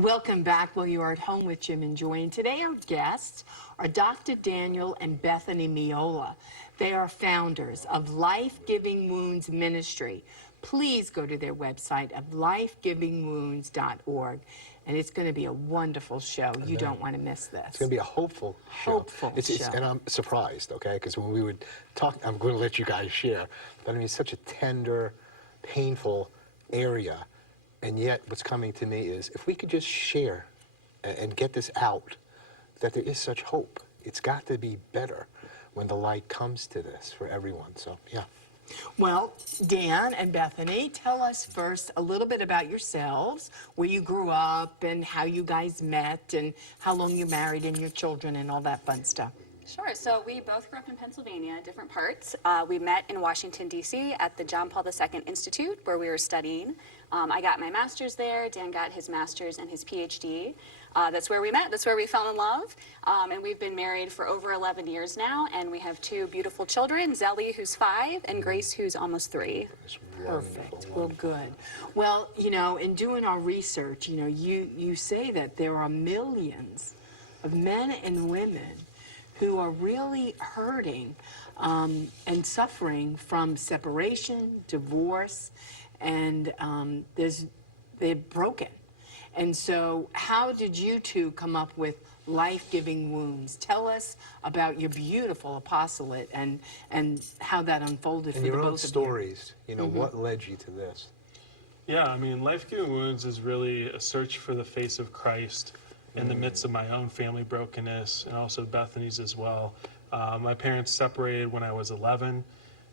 Welcome back. Well, you are at home with Jim and Joy, and today our guests are Dr. Daniel and Bethany Meola. They are founders of Life Giving Wounds Ministry. Please go to their website of lifegivingwounds.org, and it's going to be a wonderful show. You don't want to miss this. It's going to be a hopeful show. Hopeful show. And I'm surprised, okay, because when we would talk, I'm going to let you guys share, but I mean, it's such a tender, painful area. And yet what's coming to me is if we could just share and get this out, that there is such hope. It's got to be better when the light comes to this for everyone. So, yeah. Well, Dan and Bethany, tell us first a little bit about yourselves, where you grew up and how you guys met and how long you married and your children and all that fun stuff. Sure. So we both grew up in Pennsylvania, different parts. We met in Washington, D.C. at the John Paul II Institute, where we were studying. I got my master's there. Dan got his master's and his Ph.D. That's where we met. That's where we fell in love. And we've been married for over 11 years now, and we have two beautiful children, Zelly, who's 5, and Grace, who's almost 3. Perfect. Well, good. Well, you know, in doing our research, you know, you say that there are millions of men and women who are really hurting and suffering from separation, divorce, and they're broken. And so how did you two come up with Life-Giving Wounds? Tell us about your beautiful apostolate and how that unfolded for the both of you. And your own stories, you know, what led you to this? Yeah, I mean, Life-Giving Wounds is really a search for the face of Christ in the midst of my own family brokenness and also Bethany's as well. My parents separated when I was 11,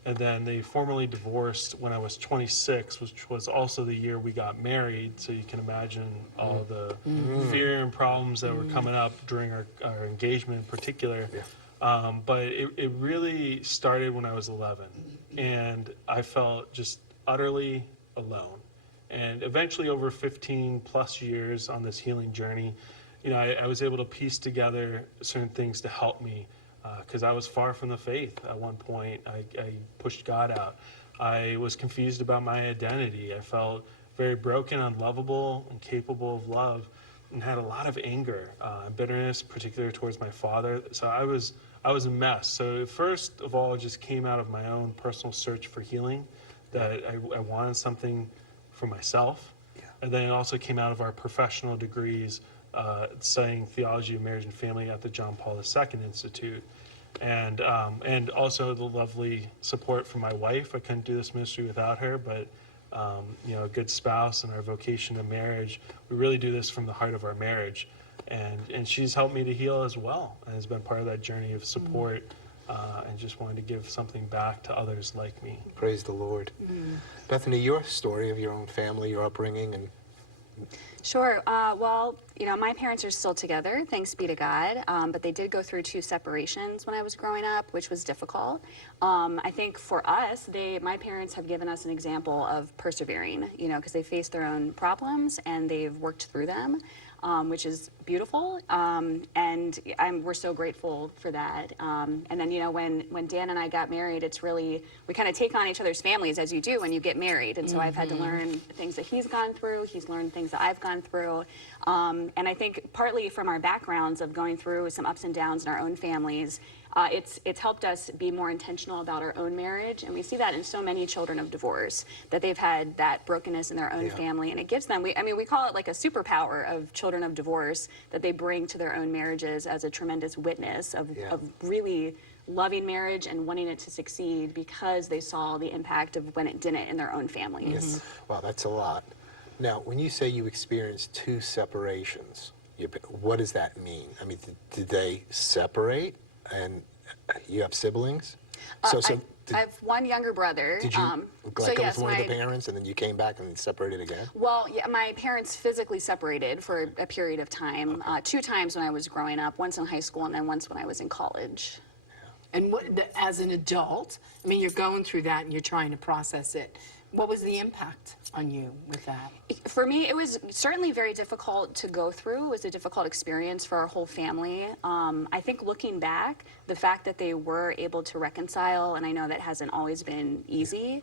and then they formally divorced when I was 26, which was also the year we got married. So you can imagine all the fear and problems that were coming up during our engagement in particular. Yeah. But it really started when I was 11, and I felt just utterly alone. And eventually, over 15 plus years on this healing journey, you know, I was able to piece together certain things to help me, because I was far from the faith at one point. I pushed God out. I was confused about my identity. I felt very broken, unlovable, incapable of love, and had a lot of anger and bitterness, particularly towards my father. So I was a mess. So first of all, it just came out of my own personal search for healing, that I wanted something for myself. Yeah. And then it also came out of our professional degrees, studying theology of marriage and family at the John Paul II Institute, and also the lovely support from my wife. I couldn't do this ministry without her, but you know, a good spouse and our vocation to marriage, we really do this from the heart of our marriage, and she's helped me to heal as well, and has been part of that journey of support, and just wanted to give something back to others like me. Praise the Lord. Bethany, your story of your own family, your upbringing, and Sure. Well, you know, my parents are still together, thanks be to God, but they did go through 2 separations when I was growing up, which was difficult. I think for us, my parents have given us an example of persevering, you know, because they faced their own problems and they've worked through them, which is beautiful, and we're so grateful for that. And then, you know, when Dan and I got married, it's really, we kind of take on each other's families, as you do when you get married, and so I've had to learn things that he's gone through, he's learned things that I've gone through, and I think partly from our backgrounds of going through some ups and downs in our own families, it's helped us be more intentional about our own marriage, and we see that in so many children of divorce, that they've had that brokenness in their own family, and it gives them, I mean, we call it like a superpower of children of divorce that they bring to their own marriages as a tremendous witness of really loving marriage and wanting it to succeed because they saw the impact of when it didn't in their own families. Wow, that's a lot. Now, when you say you experienced 2 separations, what does that mean? I mean, did they separate? And you have siblings? I have one younger brother. Did you go with one of the parents and then you came back and separated again? Well, yeah, my parents physically separated for a period of time, 2 times when I was growing up, once in high school and then once when I was in college. And as an adult, I mean, you're going through that and you're trying to process it. What was the impact on you with that? For me, it was certainly very difficult to go through. It was a difficult experience for our whole family. I think looking back, the fact that they were able to reconcile, and I know that hasn't always been easy,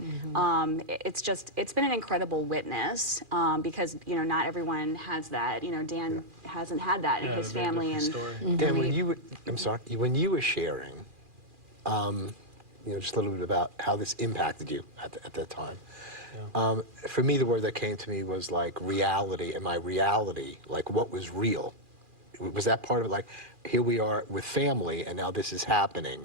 it's been an incredible witness because, not everyone has that. Dan hasn't had that in his very family. different story. Dan, when you were sharing, just a little bit about how this impacted you at that time. For me, the word that came to me was like reality, and my reality, like what was real. Was that part of it? Like, here we are with family, and now this is happening,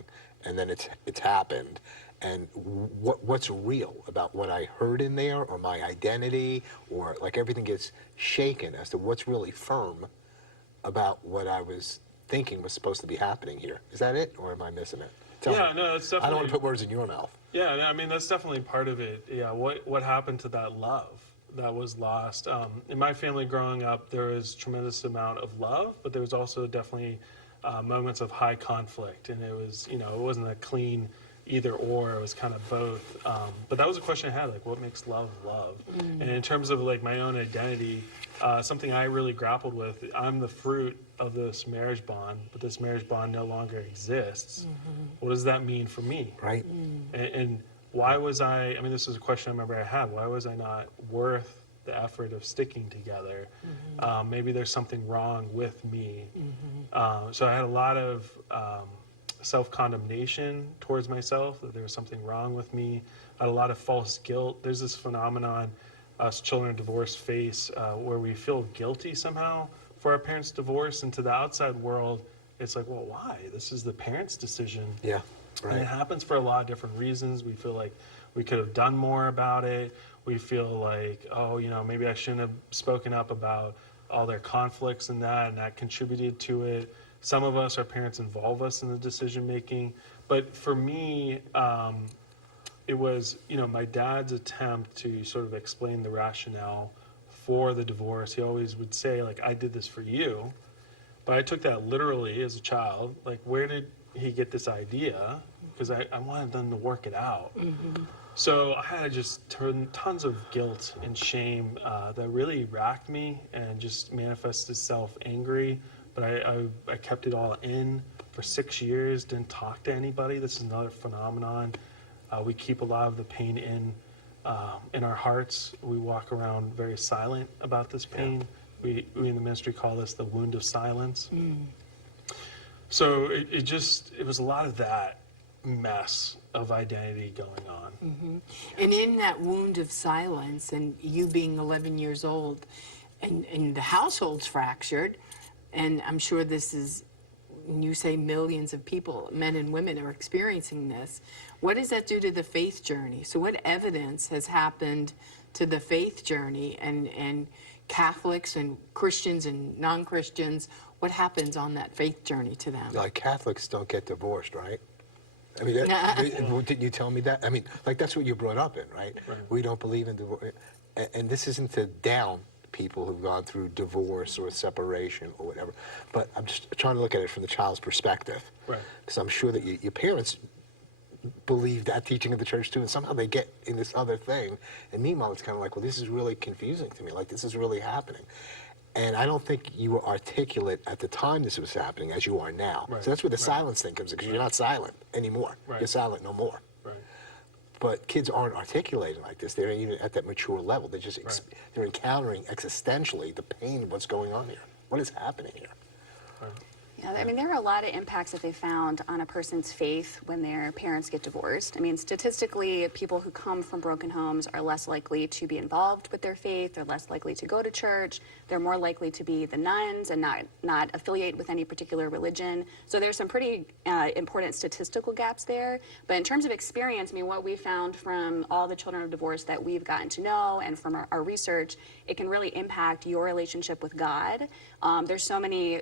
and then it's happened, and what's real about what I heard in there, or my identity, or like everything gets shaken as to what's really firm about what I was thinking was supposed to be happening here. Is that it, or am I missing it? Tell me. No, that's I don't want definitely. to put words in your mouth. Yeah, I mean that's definitely part of it. Yeah, what happened to that love that was lost? In my family growing up, there was tremendous amount of love, but there was also definitely moments of high conflict, and it was it wasn't a clean either or. It was kind of both. But that was a question I had, like what makes love love? And in terms of like my own identity, something I really grappled with. I'm the fruit of this marriage bond, but this marriage bond no longer exists. What does that mean for me? Right. And why was I mean, this is a question I remember I had. Why was I not worth the effort of sticking together? Maybe there's something wrong with me. So I had a lot of self-condemnation towards myself, that there was something wrong with me. I had a lot of false guilt. There's this phenomenon us children of divorce face where we feel guilty somehow for our parents' divorce, and to the outside world, it's like, well, why? This is the parents' decision. Yeah. And it Right. happens for a lot of different reasons. We feel like we could have done more about it. We feel like, maybe I shouldn't have spoken up about all their conflicts and that contributed to it. Some of us, our parents involve us in the decision making. But for me, it was, my dad's attempt to sort of explain the rationale for the divorce. He always would say, like, I did this for you. But I took that literally as a child. Like, where did he get this idea? Because I wanted them to work it out. So I had to just turn tons of guilt and shame that really racked me and just manifested itself angry. But I kept it all in for 6 years, didn't talk to anybody. This is another phenomenon. We keep a lot of the pain in our hearts. We walk around very silent about this pain. We in the ministry call this the wound of silence. So it was a lot of that mess of identity going on. And in that wound of silence, and you being 11 years old, and the household's fractured, and I'm sure this is, when you say millions of people, men and women, are experiencing this, what does that do to the faith journey? So what evidence has happened to the faith journey, and Catholics and Christians and non-Christians, what happens on that faith journey to them? Like Catholics don't get divorced, right? I mean, didn't you tell me that? I mean, like that's what you brought up in, right? We don't believe in divorce. And this isn't to down people who've gone through divorce or separation or whatever. But I'm just trying to look at it from the child's perspective. Right. Because I'm sure that your parents believe that teaching of the church too, and somehow they get in this other thing. And meanwhile, it's kind of like, well, this is really confusing to me. Like, this is really happening. And I don't think you were articulate at the time this was happening as you are now. Right. So that's where the silence thing comes in, because you're not silent anymore. Right. You're silent no more. Right. But kids aren't articulating like this. They're even at that mature level. They're just they're encountering existentially the pain of what's going on here. What is happening here? Right. Yeah, I mean, there are a lot of impacts that they found on a person's faith when their parents get divorced. I mean, statistically, people who come from broken homes are less likely to be involved with their faith. They're less likely to go to church. They're more likely to be the nuns and not affiliate with any particular religion. So there's some pretty important statistical gaps there. But in terms of experience, I mean, what we found from all the children of divorce that we've gotten to know and from our research, it can really impact your relationship with God. There's so many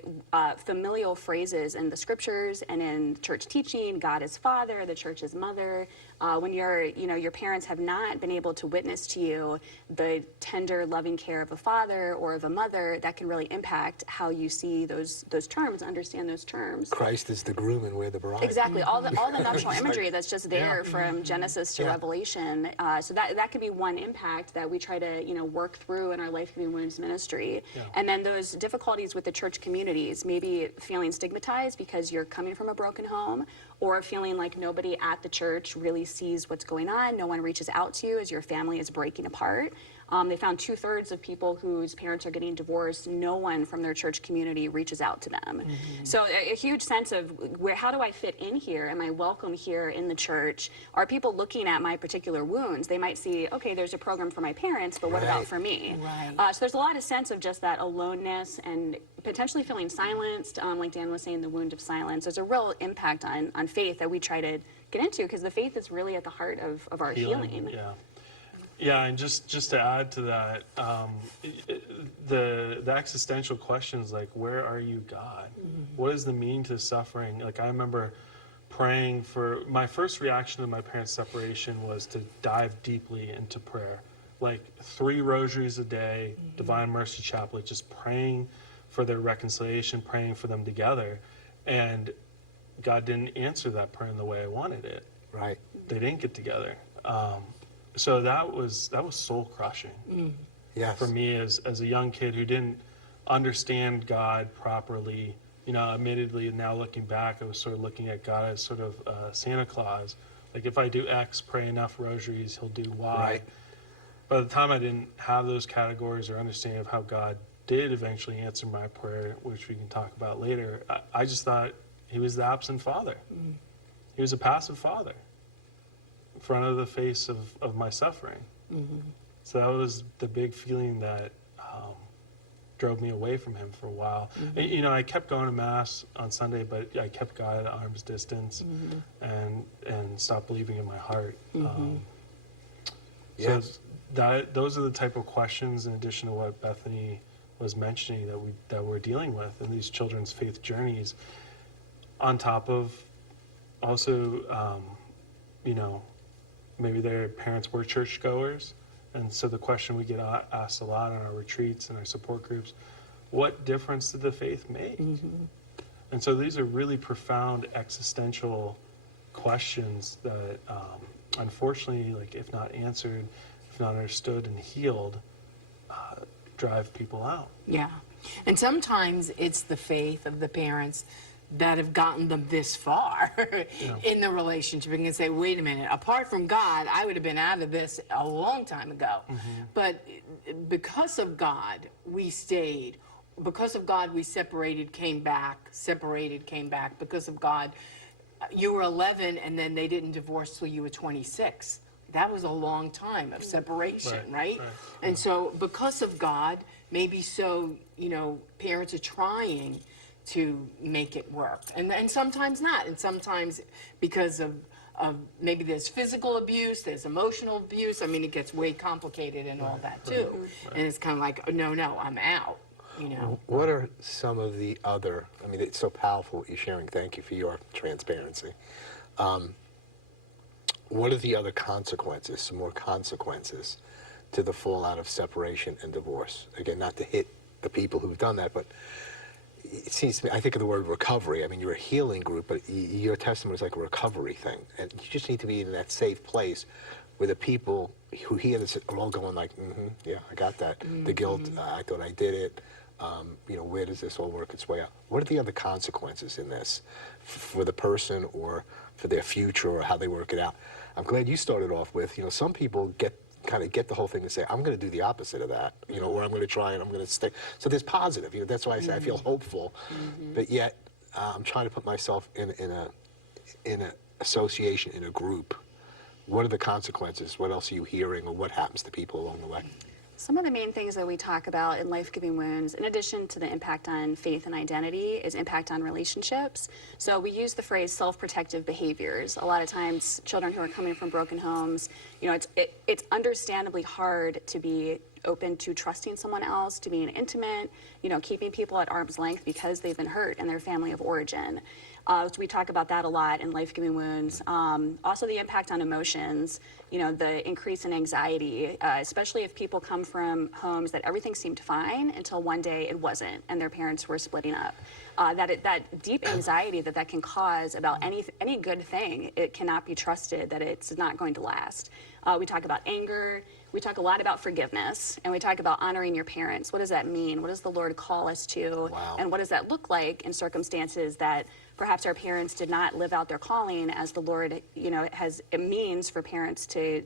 familial phrases in the scriptures and in church teaching. God is Father, the church is Mother. when your parents have not been able to witness to you the tender, loving care of a father or of a mother, that can really impact how you see those terms, understand those terms. Christ is the groom and we're the bride. Exactly, all the nuptial imagery that's just there Yeah. from Genesis to Yeah. Revelation. So that could be one impact that we try to work through in our Life Giving Wounds ministry. Yeah. And then those difficulties with the church communities, maybe feeling stigmatized because you're coming from a broken home, or feeling like nobody at the church really sees what's going on. No one reaches out to you as your family is breaking apart. They found 2/3 of people whose parents are getting divorced, no one from their church community reaches out to them. So a huge sense of how do I fit in here? Am I welcome here in the church? Are people looking at my particular wounds? They might see, okay, there's a program for my parents, but what about Right. for me? Right. So there's a lot of sense of just that aloneness and potentially feeling silenced, like Dan was saying, the wound of silence. There's a real impact on faith that we try to get into, because the faith is really at the heart of our healing. Yeah, and just to add to that, the existential questions like, where are you, God? What is the meaning to suffering? Like, I remember praying for, my first reaction to my parents' separation was to dive deeply into prayer. Like 3 rosaries a day, Divine Mercy Chaplet, just praying for their reconciliation, praying for them together. And God didn't answer that prayer in the way I wanted it. Right. They didn't get together. So that was soul crushing Yes. for me as a young kid who didn't understand God properly. Admittedly, now looking back, I was sort of looking at God as sort of Santa Claus. Like, if I do X, pray enough rosaries, he'll do Y. Right. By the time I didn't have those categories or understanding of how God did eventually answer my prayer, which we can talk about later, I just thought he was the absent father. He was a passive father in front of the face of my suffering. So that was the big feeling that drove me away from him for a while. And, I kept going to Mass on Sunday, but I kept God at arm's distance and stopped believing in my heart. Yeah. So those are the type of questions, in addition to what Bethany was mentioning, that we're dealing with in these children's faith journeys, on top of also, maybe their parents were churchgoers. And so the question we get asked a lot on our retreats and our support groups, what difference did the faith make? And so these are really profound existential questions that, unfortunately, like, if not answered, if not understood and healed, drive people out. Yeah. And sometimes it's the faith of the parents that have gotten them this far in the relationship, and can say, wait a minute, apart from God, I would have been out of this a long time ago. But because of God, we stayed. Because of God, we separated, came back, separated, came back. Because of God, you were 11 and then they didn't divorce till you were 26. That was a long time of separation, right? And so because of God, maybe so, parents are trying to make it work. And sometimes not. And sometimes because of maybe there's physical abuse, there's emotional abuse. I mean, it gets way complicated and all that too. And it's kind of like, no, I'm out, What are some of the other, it's so powerful what you're sharing. Thank you for your transparency. What are the other consequences, some more consequences to the fallout of separation and divorce? Again, not to hit the people who've done that, but it seems to me, I think of the word recovery. You're a healing group, but your testimony is like a recovery thing. And you just need to be in that safe place where the people who hear this are all going like, yeah, I got that. The guilt, I thought I did it. Where does this all work its way out? What are the other consequences in this for the person or for their future or how they work it out? I'm glad you started off with, some people get the whole thing and say, I'm going to do the opposite of that, or I'm going to try and I'm going to stay. So there's positive, that's why I say I feel hopeful, but yet I'm trying to put myself in a association, in a group. What are the consequences? What else are you hearing, or what happens to people along the way? Some of the main things that we talk about in Life Giving Wounds, in addition to the impact on faith and identity, is impact on relationships. So we use the phrase self-protective behaviors. A lot of times, children who are coming from broken homes, it's understandably hard to be open to trusting someone else, to being intimate, keeping people at arm's length because they've been hurt in their family of origin. So we talk about that a lot in Life Giving Wounds. Also the impact on emotions, the increase in anxiety, especially if people come from homes that everything seemed fine until one day it wasn't and their parents were splitting up. That deep anxiety that can cause about any good thing, it cannot be trusted that it's not going to last. We talk about anger. We talk a lot about forgiveness, and we talk about honoring your parents. What does that mean? What does the Lord call us to? Wow. And what does that look like in circumstances that perhaps our parents did not live out their calling as the Lord, it means for parents to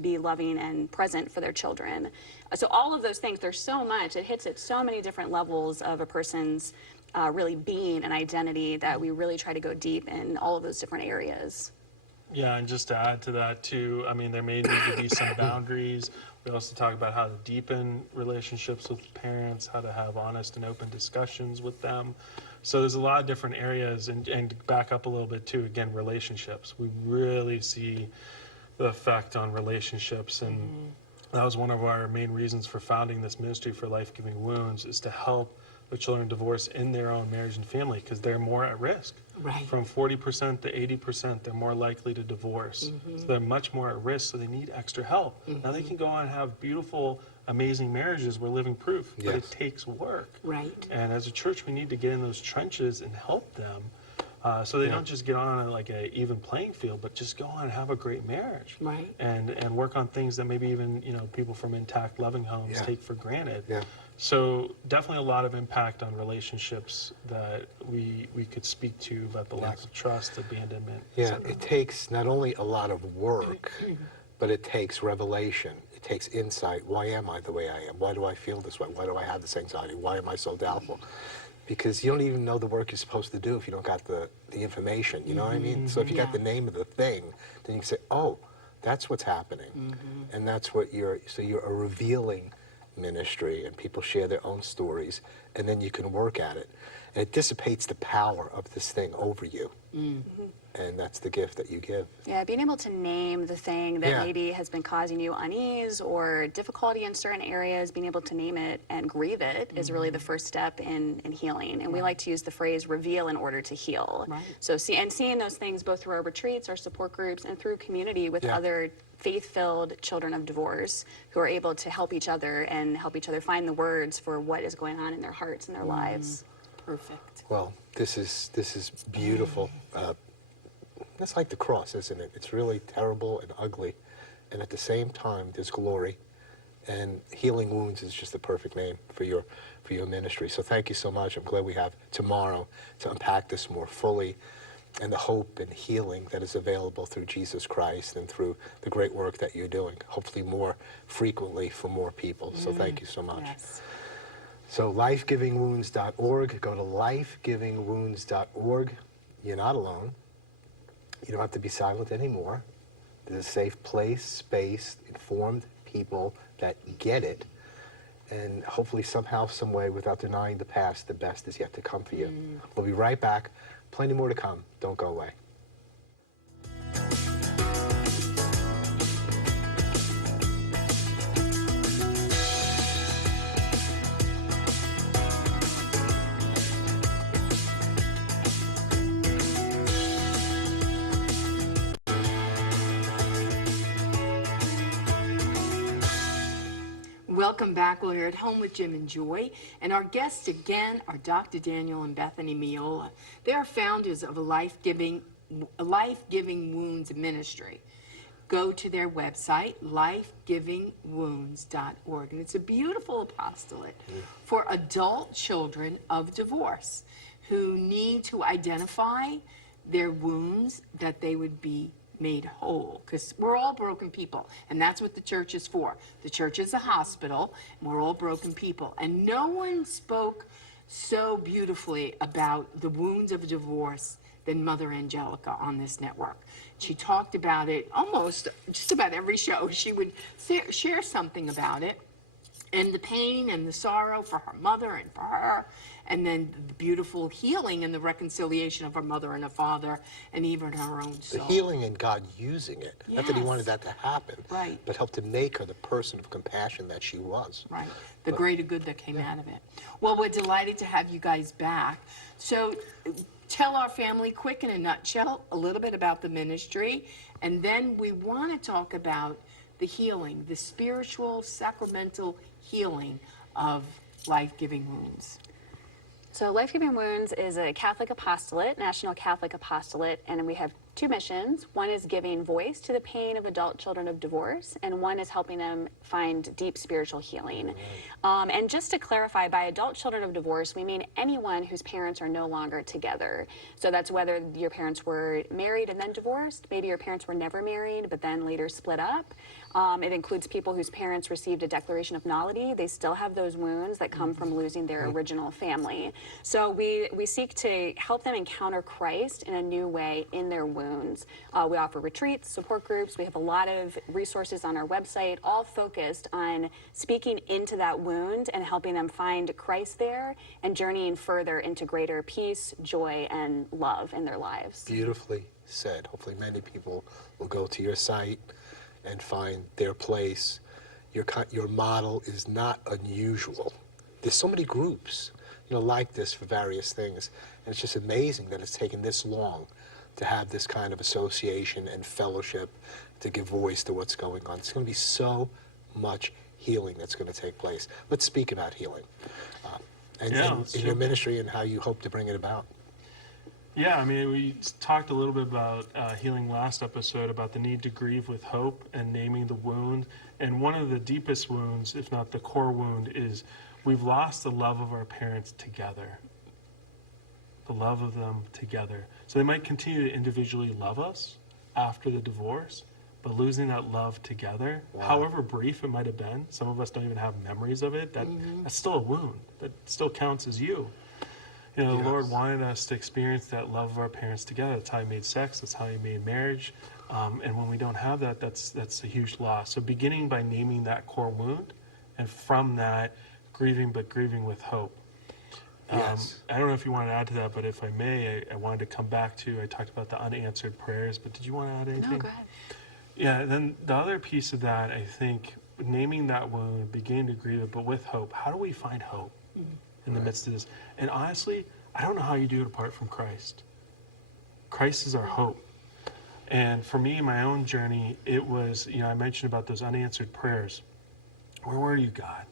be loving and present for their children. So all of those things, there's so much. It hits at so many different levels of a person's really being and identity that we really try to go deep in all of those different areas. Yeah, and just to add to that too, I mean, there may need to be some boundaries. We also talk about how to deepen relationships with parents, how to have honest and open discussions with them. So there's a lot of different areas, and to back up a little bit too, again, relationships. We really see the effect on relationships, and that was one of our main reasons for founding this ministry for Life Giving Wounds, is to help the children divorced in their own marriage and family, because they're more at risk. Right. From 40% to 80%, they're more likely to divorce. So they're much more at risk, so they need extra help. Now they can go on and have beautiful, amazing marriages. We're living proof, but it Yes. takes work. Right. And as a church, we need to get in those trenches and help them, so they don't just get on like an even playing field, but just go on and have a great marriage. Right. And work on things that maybe even people from intact, loving homes Yeah. take for granted. Yeah. So definitely a lot of impact on relationships that we could speak to about the lack of trust, abandonment. Yeah, etc. it takes not only a lot of work, but it takes revelation. It takes insight. Why am I the way I am? Why do I feel this way? Why do I have this anxiety? Why am I so doubtful? Because you don't even know the work you're supposed to do if you don't got the information, you know what I mean? So if you got the name of the thing, then you can say, oh, that's what's happening. And that's what you're a revealing ministry, and people share their own stories, and then you can work at it. And it dissipates the power of this thing over you. And that's the gift that you give. Yeah, being able to name the thing that Yeah. maybe has been causing you unease or difficulty in certain areas, being able to name it and grieve it is really the first step in healing. And we like to use the phrase reveal in order to heal. Right. So seeing those things both through our retreats, our support groups, and through community with Yeah. other faith-filled children of divorce who are able to help each other and help each other find the words for what is going on in their hearts and their lives. Perfect. Well, this is beautiful. That's like the cross, isn't it? It's really terrible and ugly, and at the same time, there's glory. And healing wounds is just the perfect name for your ministry. So thank you so much. I'm glad we have tomorrow to unpack this more fully, and the hope and healing that is available through Jesus Christ and through the great work that you're doing, hopefully more frequently for more people. So thank you so much. Yes. So lifegivingwounds.org. Go to lifegivingwounds.org. You're not alone. You don't have to be silent anymore. There's a safe place, space, informed people that get it. And hopefully somehow, some way, without denying the past, the best is yet to come for you. We'll be right back. Plenty more to come. Don't go away. Welcome back. Well, you're at Home with Jim and Joy, and our guests again are Dr. Daniel and Bethany Meola. They are founders of a life-giving wounds ministry. Go to their website, lifegivingwounds.org, and it's a beautiful apostolate for adult children of divorce who need to identify their wounds that they would be made whole, because we're all broken people, and that's what the church is for. The church is a hospital, and we're all broken people, and no one spoke so beautifully about the wounds of divorce than Mother Angelica on this network. She talked about it almost just about every show. She would share something about it, and the pain and the sorrow for her mother and for her, and then the beautiful healing and the reconciliation of her mother and her father, and even her own The soul. healing and God using it. Not that he Yes. wanted that to happen, Right. but helped to make her the person of compassion that she was. Right, the greater good that came out of it. Well, we're delighted to have you guys back. So tell our family quick in a nutshell a little bit about the ministry, and then we want to talk about the healing, the spiritual, sacramental healing of life-giving wounds. So Life Giving Wounds is a Catholic apostolate, National Catholic Apostolate, and we have two missions. One is giving voice to the pain of adult children of divorce, and one is helping them find deep spiritual healing. And just to clarify, by adult children of divorce, we mean anyone whose parents are no longer together. So that's whether your parents were married and then divorced, maybe your parents were never married but then later split up. It includes people whose parents received a declaration of nullity. They still have those wounds that come from losing their original family. So we seek to help them encounter Christ in a new way in their wounds. We offer retreats, support groups. We have a lot of resources on our website, all focused on speaking into that wound and helping them find Christ there and journeying further into greater peace, joy, and love in their lives. Beautifully said. Hopefully many people will go to your site and find their place. Your model is not unusual. There's so many groups, like this for various things. And it's just amazing that it's taken this long to have this kind of association and fellowship to give voice to what's going on. It's going to be so much healing that's going to take place. Let's speak about healing and in your ministry and how you hope to bring it about. Yeah, I mean, we talked a little bit about healing last episode, about the need to grieve with hope and naming the wound. And one of the deepest wounds, if not the core wound, is we've lost the love of our parents together. The love of them together. So they might continue to individually love us after the divorce, but losing that love together, however brief it might have been, some of us don't even have memories of it, that's still a wound. That still counts as you. The Lord wanted us to experience that love of our parents together. That's how He made sex. That's how He made marriage. And when we don't have that, that's a huge loss. So beginning by naming that core wound, and from that, grieving, but grieving with hope. Yes. I don't know if you want to add to that, but if I may, I wanted to come back to, I talked about the unanswered prayers, but did you want to add anything? No, go ahead. Yeah, then the other piece of that, I think, naming that wound, beginning to grieve it, but with hope. How do we find hope in the midst of this? And honestly, I don't know how you do it apart from Christ. Christ is our hope. And for me, my own journey, it was, I mentioned about those unanswered prayers. Where were you, God?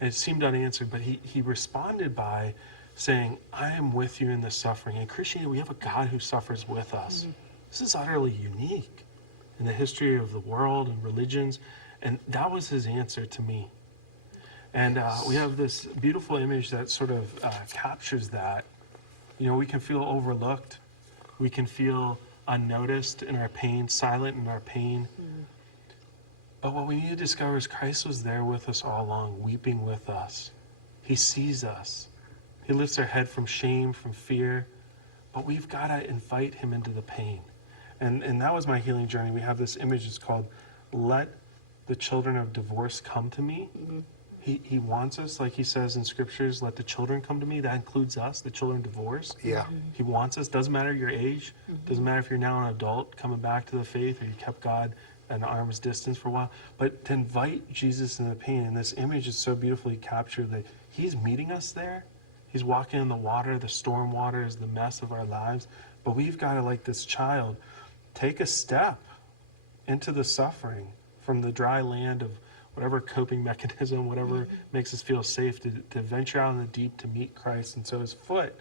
And it seemed unanswered, but he responded by saying, I am with you in the suffering. In Christianity, we have a God who suffers with us. This is utterly unique in the history of the world and religions. And that was His answer to me. And we have this beautiful image that sort of captures that. We can feel overlooked. We can feel unnoticed in our pain, silent in our pain. But what we need to discover is Christ was there with us all along, weeping with us. He sees us. He lifts our head from shame, from fear. But we've got to invite Him into the pain. And that was my healing journey. We have this image, it's called, Let the Children of Divorce Come to Me. He wants us, like He says in scriptures, let the children come to me. That includes us, the children of divorce. Yeah. He wants us. Doesn't matter your age. Doesn't matter if you're now an adult coming back to the faith or you kept God at an arm's distance for a while. But to invite Jesus in the pain. And this image is so beautifully captured that He's meeting us there. He's walking in the water. The storm water is the mess of our lives. But we've got to, like this child, take a step into the suffering from the dry land of whatever coping mechanism, whatever makes us feel safe, to venture out in the deep to meet Christ. And so His foot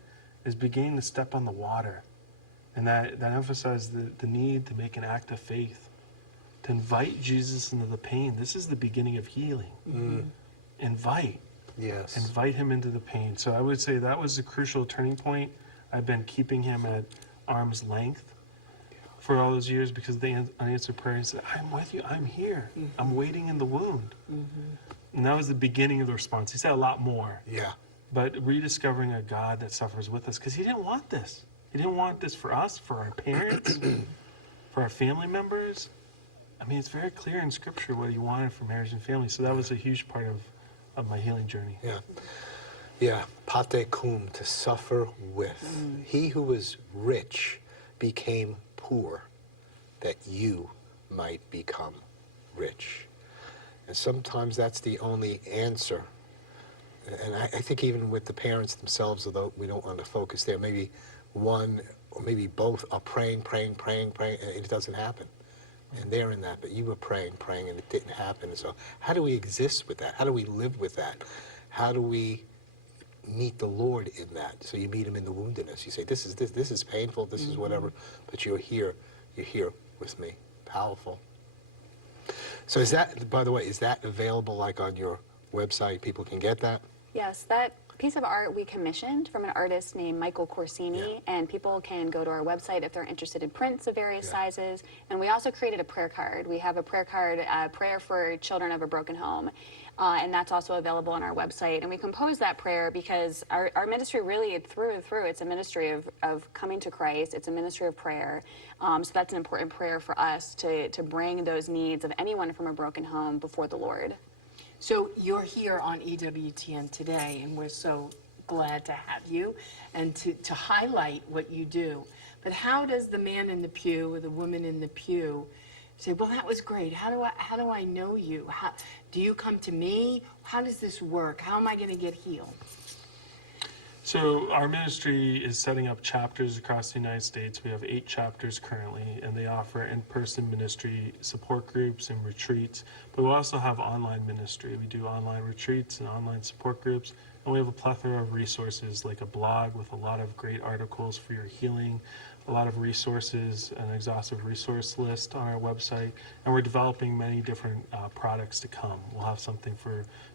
is beginning to step on the water. And that emphasizes the need to make an act of faith, to invite Jesus into the pain. This is the beginning of healing. Invite Him into the pain. So I would say that was a crucial turning point. I've been keeping Him at arm's length for all those years because of the unanswered prayer. He said, I'm with you, I'm here. I'm waiting in the wound. And that was the beginning of the response. He said a lot more. Yeah. But rediscovering a God that suffers with us, because He didn't want this. He didn't want this for us, for our parents, for our family members. I mean, it's very clear in Scripture what He wanted for marriage and family. So that was a huge part of my healing journey. Yeah. Yeah. Pate cum, to suffer with. He who was rich became poor, that you might become rich. And sometimes that's the only answer. And I think even with the parents themselves, although we don't want to focus there, maybe one or maybe both are praying, and it doesn't happen. And they're in that, but you were praying, and it didn't happen. So how do we exist with that? How do we live with that? How do we meet the Lord in that? So you meet him in the woundedness. You say, this is painful, this is whatever, but you're here with me. Powerful. So is that, by the way, is that available like on your website? People can get that? Yes, that piece of art we commissioned from an artist named Michael Corsini, and people can go to our website if they're interested in prints of various sizes. And we also created a prayer card. We have a prayer card, prayer for children of a broken home, and that's also available on our website. And we composed that prayer because our ministry really, through and through, it's a ministry of coming to Christ. It's a ministry of prayer. So that's an important prayer for us to bring those needs of anyone from a broken home before the Lord. So you're here on EWTN today, and we're so glad to have you and to highlight what you do. But how does the man in the pew or the woman in the pew say, well, that was great. How do I know you? Do you come to me? How does this work? How am I going to get healed? So our ministry is setting up chapters across the United States. We have 8 chapters currently, and they offer in-person ministry support groups and retreats. But we also have online ministry. We do online retreats and online support groups. And we have a plethora of resources, like a blog with a lot of great articles for your healing, a lot of resources, an exhaustive resource list on our website. And we're developing many different products to come. We'll have something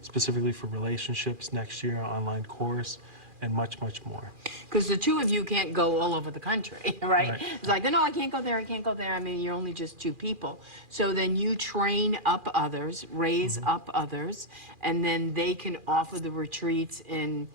specifically for relationships next year, an online course, and much, much more. Because the two of you can't go all over the country, right? It's like, no, I can't go there, I can't go there. I mean, you're only just 2 people. So then you train up others, raise up others, and then they can offer the retreats in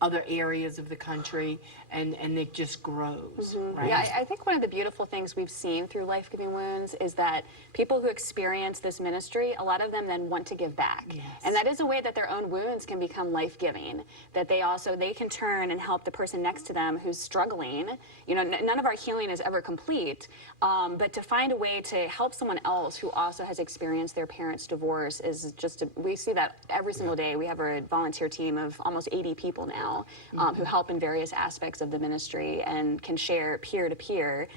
other areas of the country, and it just grows, right? Yeah, I think one of the beautiful things we've seen through Life Giving Wounds is that people who experience this ministry, a lot of them then want to give back. Yes. And that is a way that their own wounds can become life-giving, that they can turn and help the person next to them who's struggling. You know, none of our healing is ever complete, but to find a way to help someone else who also has experienced their parents' divorce is just, we see that every single day. We have a volunteer team of almost 80 people now who help in various aspects of the ministry and can share peer to peer,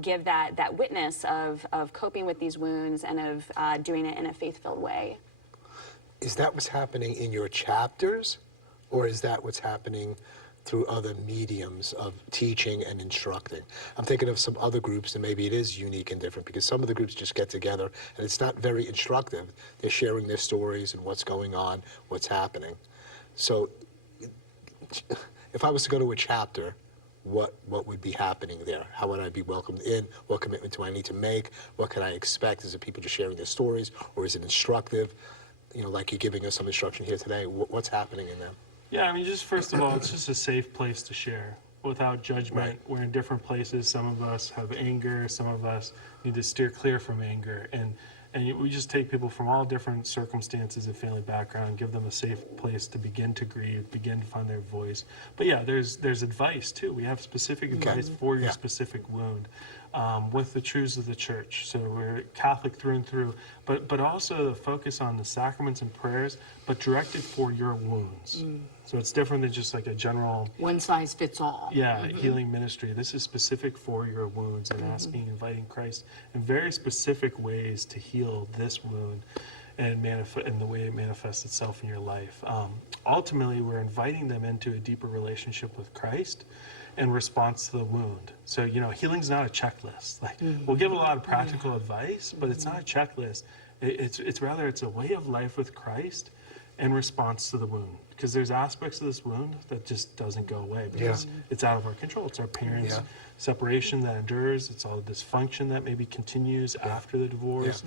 give that witness of coping with these wounds and of doing it in a faith-filled way. Is that what's happening in your chapters, or is that what's happening through other mediums of teaching and instructing? I'm thinking of some other groups, and maybe it is unique and different, because some of the groups just get together and it's not very instructive. They're sharing their stories and what's going on, what's happening. So if I was to go to a chapter, what would be happening there? How would I be welcomed in? What commitment do I need to make? What can I expect? Is it people just sharing their stories, or is it instructive? You know, like you're giving us some instruction here today. What's happening in them? Yeah, I mean, just first of all, it's just a safe place to share without judgment. Right. We're in different places. Some of us have anger. Some of us need to steer clear from anger. And we just take people from all different circumstances and family background, give them a safe place to begin to grieve, begin to find their voice. But yeah, there's advice too. We have specific advice for your specific wound, with the truths of the church. So we're Catholic through and through, but also the focus on the sacraments and prayers, but directed for your wounds. So it's different than just like a general One size fits all. healing ministry. This is specific for your wounds and asking, inviting Christ in very specific ways to heal this wound and the way it manifests itself in your life. Ultimately, we're inviting them into a deeper relationship with Christ in response to the wound. So, you know, healing's not a checklist. Like, we'll give a lot of practical advice, but it's not a checklist. It's rather, it's a way of life with Christ in response to the wound. Because there's aspects of this wound that just doesn't go away because it's out of our control. It's our parents' separation that endures. It's all the dysfunction that maybe continues after the divorce.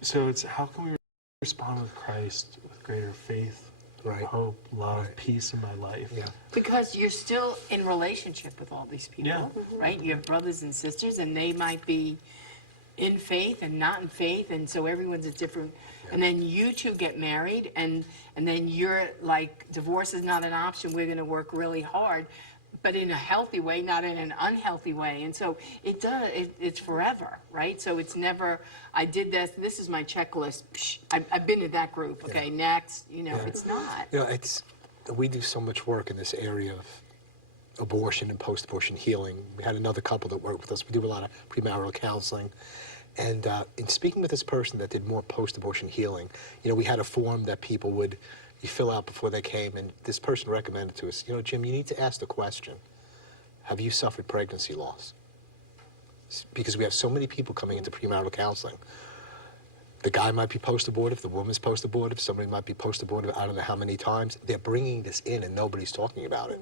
So it's how can we respond with Christ with greater faith, hope, love, peace in my life. Because you're still in relationship with all these people, right? You have brothers and sisters, and they might be in faith and not in faith, and so everyone's a different. And then you two get married, and then you're like, divorce is not an option. We're going to work really hard, but in a healthy way, not in an unhealthy way. And so it does. It's forever, right? So it's never. I did this. This is my checklist. Psh, I've been to that group. Okay, next. You know, it's not. You know, we do so much work in this area of abortion and post-abortion healing. We had another couple that worked with us. We do a lot of premarital counseling. And in speaking with this person that did more post-abortion healing, we had a form that people would you fill out before they came, and this person recommended to us, Jim, you need to ask the question, have you suffered pregnancy loss? Because we have so many people coming into premarital counseling. The guy might be post-abortive, the woman's post-abortive, somebody might be post-abortive, I don't know how many times. They're bringing this in and nobody's talking about it.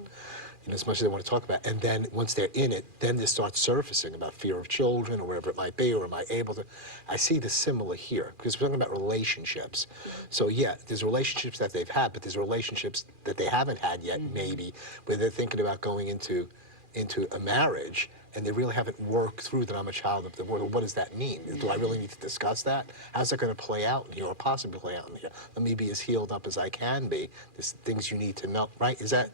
As much as they want to talk about it. And then once they're in it, then they start surfacing about fear of children or wherever it might be, or am I able to? I see this similar here, because we're talking about relationships. So yeah, there's relationships that they've had, but there's relationships that they haven't had yet, maybe, where they're thinking about going into a marriage, and they really haven't worked through that I'm a child of the world. What does that mean? Do I really need to discuss that? How's that going to play out in here, or possibly play out in here? Let me be as healed up as I can be. There's things you need to know, right? Is that...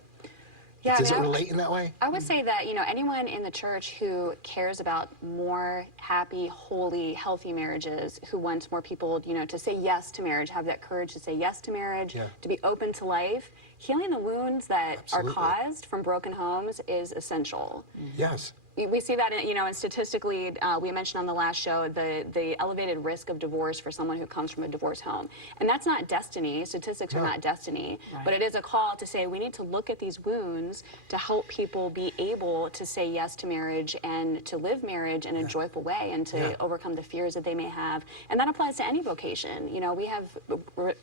Yeah, Does it relate in that way? I would say that, anyone in the church who cares about more happy, holy, healthy marriages, who wants more people, to say yes to marriage, have that courage to say yes to marriage, to be open to life, healing the wounds that are caused from broken homes is essential. Yes. We see that, and statistically, we mentioned on the last show the elevated risk of divorce for someone who comes from a divorce home. And that's not destiny. Statistics are not destiny. Right. But it is a call to say we need to look at these wounds to help people be able to say yes to marriage and to live marriage in a joyful way and to overcome the fears that they may have. And that applies to any vocation. We have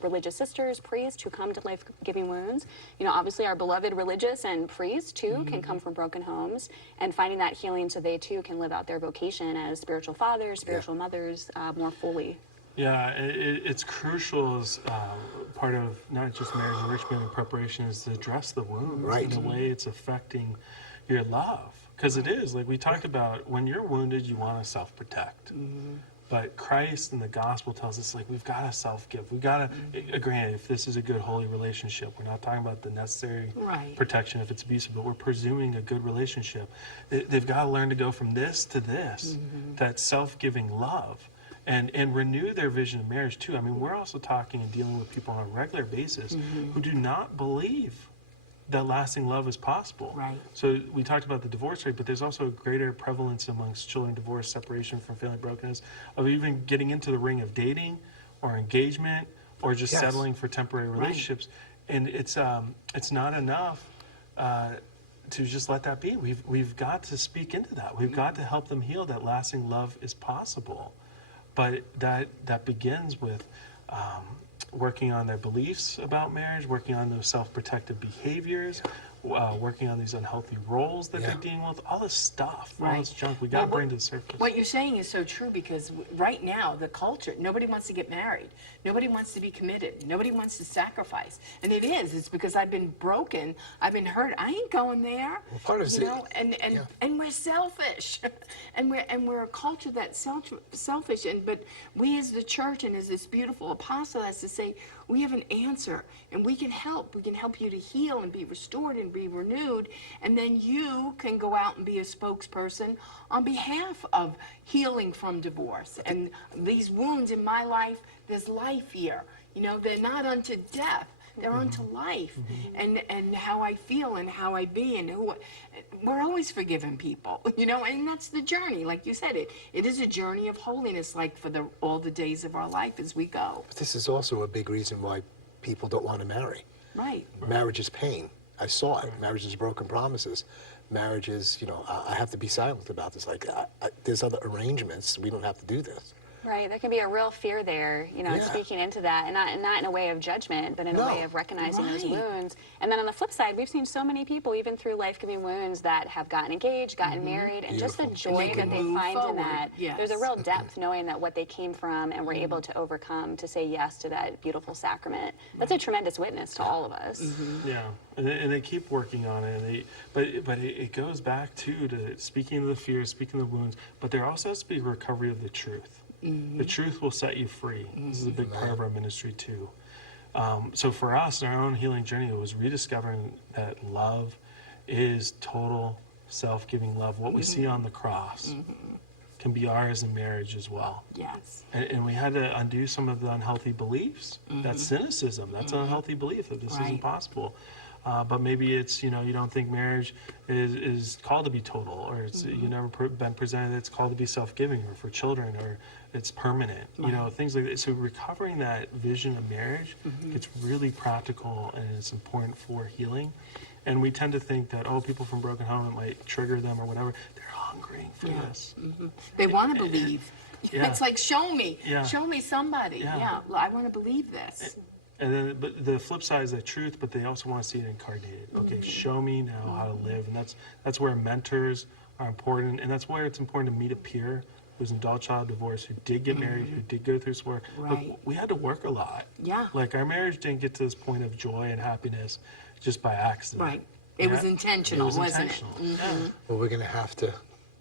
religious sisters, priests who come to life-giving wounds. Obviously our beloved religious and priests, too, can come from broken homes. And finding that healing so they too can live out their vocation as spiritual fathers, spiritual mothers more fully. Yeah, it's crucial as part of not just marriage enrichment and preparation is to address the wounds and the way it's affecting your love. Because it is, like we talked about, when you're wounded, you want to self-protect. But Christ and the gospel tells us, we've got to self-give. We've got to, granted, if this is a good, holy relationship, we're not talking about the necessary protection if it's abusive, but we're presuming a good relationship. They've got to learn to go from this to this, that self-giving love, and renew their vision of marriage, too. I mean, we're also talking and dealing with people on a regular basis who do not believe that lasting love is possible. Right. So we talked about the divorce rate, but there's also a greater prevalence amongst children divorce, separation from family brokenness, of even getting into the ring of dating or engagement or just settling for temporary relationships. And it's not enough to just let that be. We've got to speak into that. We've got to help them heal that lasting love is possible. But that begins with working on their beliefs about marriage, working on those self-protective behaviors, working on these unhealthy roles that they're dealing with, all this stuff, all this junk, we got to bring to the surface. What you're saying is so true, because right now, the culture, nobody wants to get married. Nobody wants to be committed. Nobody wants to sacrifice. And it's because I've been broken, I've been hurt, I ain't going there. Well, part of and we're selfish. and we're a culture that's selfish, but we as the church and as this beautiful apostle has to say, we have an answer, and we can help. We can help you to heal and be restored and be renewed, and then you can go out and be a spokesperson on behalf of healing from divorce. And these wounds in my life, there's life here. They're not unto death. They're unto life, and how I feel and how I be and who. We're always forgiving people, and that's the journey. Like you said, it is a journey of holiness, for all the days of our life as we go. But this is also a big reason why people don't want to marry. Right. Marriage is pain. I saw it. Marriage is broken promises. Marriage is, I have to be silent about this. There's other arrangements. We don't have to do this. Right, there can be a real fear there, and speaking into that, and not in a way of judgment, but in a way of recognizing those wounds. And then on the flip side, we've seen so many people, even through life-giving wounds, that have gotten engaged, gotten married, and just the joy that they find in that. There's a real depth knowing that what they came from and were able to overcome to say yes to that beautiful sacrament. That's a tremendous witness to all of us. Yeah, and they keep working on it. But it goes back to speaking of the fears, speaking of the wounds, but there also has to be a recovery of the truth. The truth will set you free. This is a big part of our ministry too. So for us, in our own healing journey, it was rediscovering that love is total self-giving love. What we see on the cross can be ours in marriage as well. Yes. And we had to undo some of the unhealthy beliefs. That cynicism, that's an unhealthy belief that this isn't possible. But maybe it's, you don't think marriage is called to be total, or it's you never been presented that it's called to be self-giving, or for children, or it's permanent. Things like that. So recovering that vision of marriage, it's really practical and it's important for healing. And we tend to think that, people from broken home, it might trigger them or whatever. They're hungering for this. They want to believe. Yeah. It's like, show me. Yeah. Show me somebody. Yeah. I want to believe this. And then, but the flip side is the truth, but they also want to see it incarnated. Okay, show me now how to live. And that's where mentors are important. And that's where it's important to meet a peer who's an adult child divorce, who did get married, who did go through this work. Right. Look, we had to work a lot. Yeah. Like, our marriage didn't get to this point of joy and happiness just by accident. Right. It was intentional, It was wasn't intentional. it? Yeah. Well, we're going to have to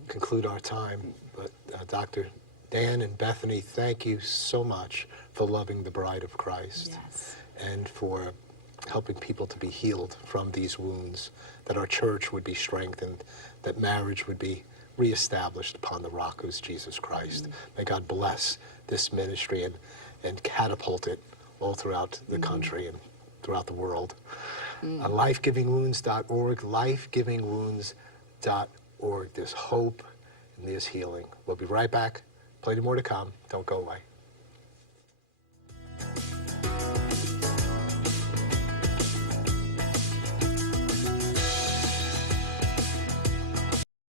conclude our time, but Dr. Dan and Bethany, thank you so much for loving the bride of Christ. Yes. And for helping people to be healed from these wounds, that our church would be strengthened, that marriage would be reestablished upon the rock who's Jesus Christ. May God bless this ministry and catapult it all throughout the country and throughout the world. Lifegivingwounds.org, lifegivingwounds.org. There's hope and there's healing. We'll be right back. Plenty more to come. Don't go away.